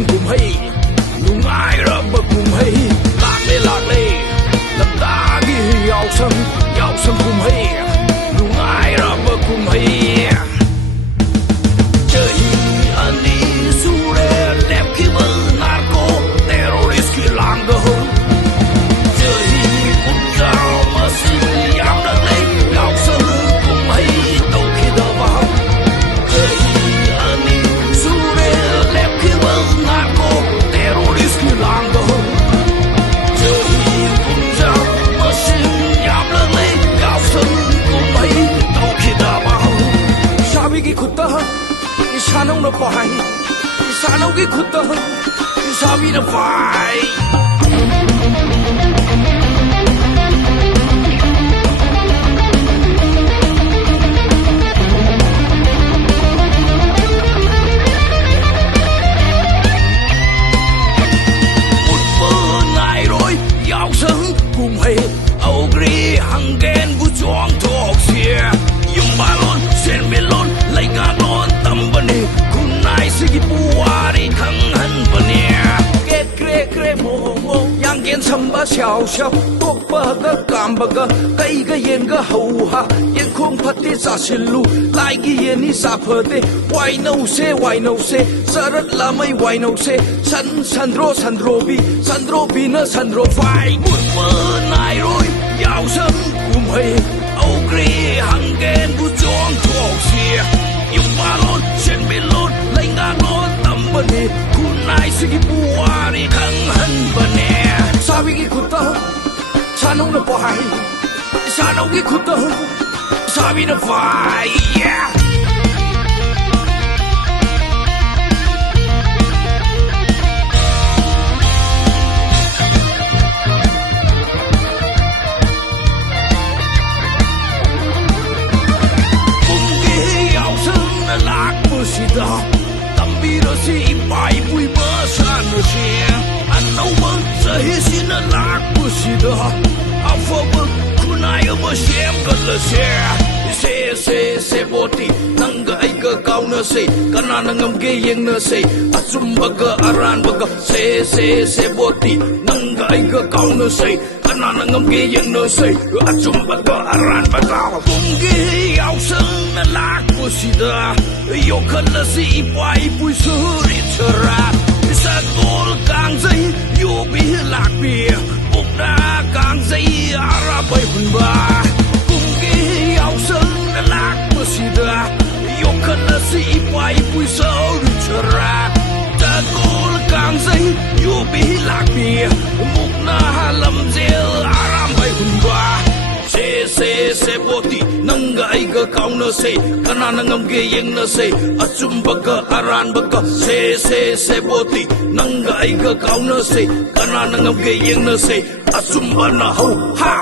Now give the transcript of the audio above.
sân cùng hay nung ai ra bờ cùng hay lạc lê làm ta ghi giàu sân cùng hay nung ai ra bờ cùng hay chơi anh đi su re đẹp khi vợ narco terrorist khi lang gờ chơi cũng cao mà xin giàu đất lên giàu sân cùng hay đâu khi đâu vào chơi anh đi su re đẹp khi vợ narco terrorist khi lang gờ chơi cũng cao mà xin giàu đất lên giàu sân cùng hay đâu khi đâu vào sabi ki khutta Isanong na pahay, isanong ikuta, isabi na pahay. Một bữa ngày rồi, giàu sân cùng hay, âu gri hằng ghen vũ choang thuộc xìa, yung balon, sen melon, lấy cả non tâm bani, kun nai sige puari khang han bani, get kre mo mo, yang gen samba xiao xiao, tok ba ga kam ba ga, kai ga yen ga hau ha, yen khong phati sa silu, lai gi yen ni sa phate, why no se, sarat la mai why no se, sandro bi na sandro phai, một bữa nay rồi, giàu sân cùng hay. Âu gri hằng ghen vũ choang thuộc xìa yung balon sen melon lấy ngà non tâm bani kunai sige puari khang han bani sabi ki khutta sanong na pahay sanong ki khutta sabi na phai yeah sida tambi ra si pai pui ba san ra si an no ba sa hi sin na lak pu sida afo ba kunai ba shem ka la se boti nang ga ai ka kau na se kana na ngam ge yeng na se achum ba ga aran ba ga se boti nang ga ai ka kau na se kana na ngam ge yeng na se achum ba ga aran ba ga kum ge yau sang na lak pu sida yo kana si pai pui su ri chara sa gol kang zai yo bi lak bi buk na kang zai ara bai hun ba kum ge yau sang na lak pu sida yo kana si pai pui su ri chara sa gol kang zai yo bi lak bi buk na lam zel ara bai hun ba se boti nanga ai ga kau na se kana na ngam ge yeng na se achum ba ga aran ba ga se boti nanga ai ga kau na se kana na ngam ge yeng na se achum ba na ho ha